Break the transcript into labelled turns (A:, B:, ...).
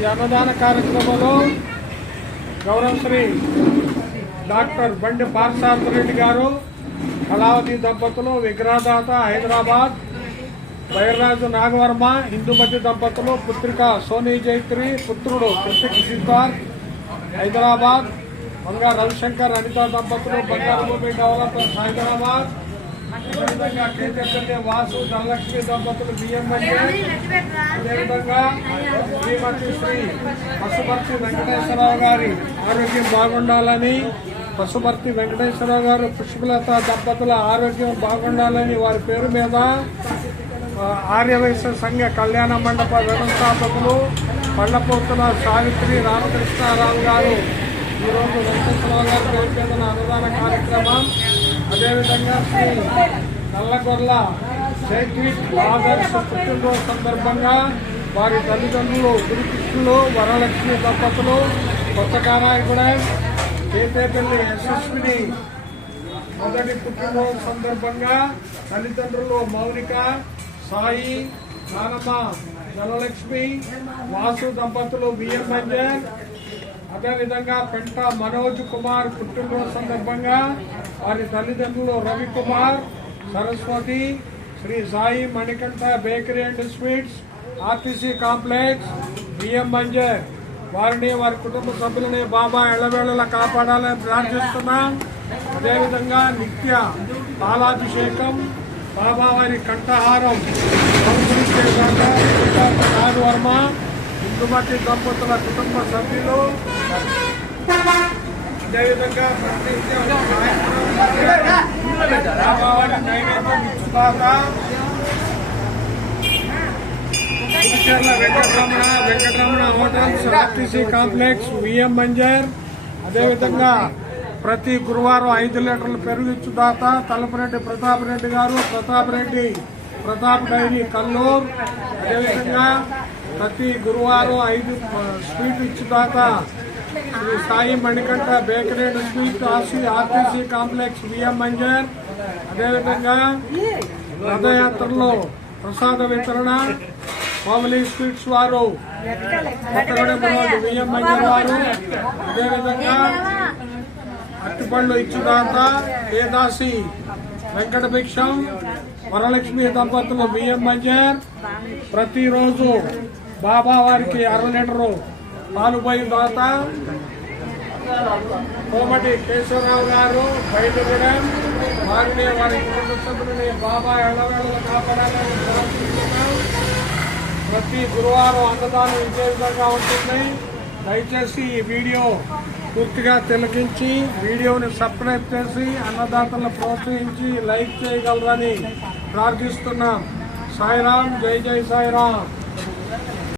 A: ఈ అన్నదాన కార్యక్రమంలో గౌరవశ్రీ డాక్టర్ బండి పార్సార్థ రెడ్డి గారు కళావతి దంపతులు విగ్రహదాత హైదరాబాద్ బైర్రాజు నాగవర్మ హిందూమతి దంపతులు పుత్రిక సోనీ జైత్రి పుత్రుడు కృషిక్ సిద్ధార్థ్ హైదరాబాద్ మంగా రవిశంకర్ అనిత దంపతులు బంగారు భూమి డెవలపర్స్ హైదరాబాద్ అదేవిధంగా కేతెక్కల్లి వాసు ధనలక్ష్మి దంపతులు బిఎంఎల్ఏ అదేవిధంగా శ్రీమతి శ్రీ పశుపర్తి వెంకటేశ్వరరావు గారి ఆరోగ్యం బాగుండాలని పశుపర్తి వెంకటేశ్వరరావు గారు పుష్పలత దంపతుల ఆరోగ్యం బాగుండాలని వారి పేరు మీద ఆర్యవైశ్య సంఘ కళ్యాణ మండప వ్యవస్థాపకులు పండపోతున్న సావిత్రి రామకృష్ణారావు గారు ఈరోజు వెంకటేశ్వరరావు గారి పేరు మీద అన్నదాన కార్యక్రమం. అదేవిధంగా శ్రీ నల్లగొర్ల సైక్లిక్ ఆదర్శ పుట్టినరోజు సందర్భంగా వారి తల్లిదండ్రులు గురుకృష్ణులు వరలక్ష్మి దంపతులు కొత్త కారాయగూడెం కేపేపల్లి యశస్విని మొదటి పుట్టినరోజు సందర్భంగా తల్లిదండ్రులు మౌనిక సాయి నానమ్మ జలలక్ష్మి వాసు దంపతులు బిఎం మంజర్ అదేవిధంగా పెంట మనోజ్ కుమార్ పుట్టినరోజు సందర్భంగా వారి తల్లిదండ్రులు Ravikumar Saraswathi Sri Sai Manikanta bakery and sweets RTC complex BM Manjar వారిని వారి కుటుంబ సభ్యులని బాబా ఎళ్ళవేళలా కాపాడాలని ప్రార్థిస్తున్నాం. అదేవిధంగా నిత్య పాలాభిషేకం బాబా వారి కంఠహారం సమకూర్చేదాకా సిద్ధార్థ వర్మ హిందుమతి దంపతుల కుటుంబ సభ్యులు. అదేవిధంగా ప్రతి Baba Venkataramana Venkataramana hotels RTC complex VM Manjar అదేవిధంగా ప్రతి గురువారం ఐదు లీటర్ల పెరుగు ఇచ్చుదాత తలపరెడ్డి ప్రతాప్ రెడ్డి గారు ప్రతాప్ రెడ్డి ప్రతాప్ డైరీ కల్లూరు అదేవిధంగా ప్రతి గురువారం ఐదు sweet ఇచ్చుదాత. Sri Sai Manikanta bakery and sweet RC RTC complex బియ్యం మంజర్. అదేవిధంగా రథయాత్రలో ప్రసాద వితరణ మామూలీ స్వీట్స్ వారు కొత్తగూడెం బియ్యం మంజర్ వారు. అదేవిధంగా అట్టిపళ్ళు ఇచ్చుదాత వేదాసి వెంకట భిక్షం వరలక్ష్మి దంపతులు బియ్యం మంజర్. ప్రతిరోజు బాబా వారికి అర లీటరు పాలు పోయి దాత కోమటి కేశవరావు గారు బయటగూడెం వారిని వారి కుటుంబ సభ్యులని బాబా ఎల్లవేళ కాపాడాలని ప్రార్థిస్తున్నాం. ప్రతి గురువారం అన్నదానం ఇదే విధంగా ఉంటుంది. దయచేసి ఈ వీడియో పూర్తిగా తిలకించి వీడియోని సబ్స్క్రైబ్ చేసి అన్నదాతలను ప్రోత్సహించి లైక్ చేయగలరని ప్రార్థిస్తున్నాం. సాయిరాం జై జై సాయిరాం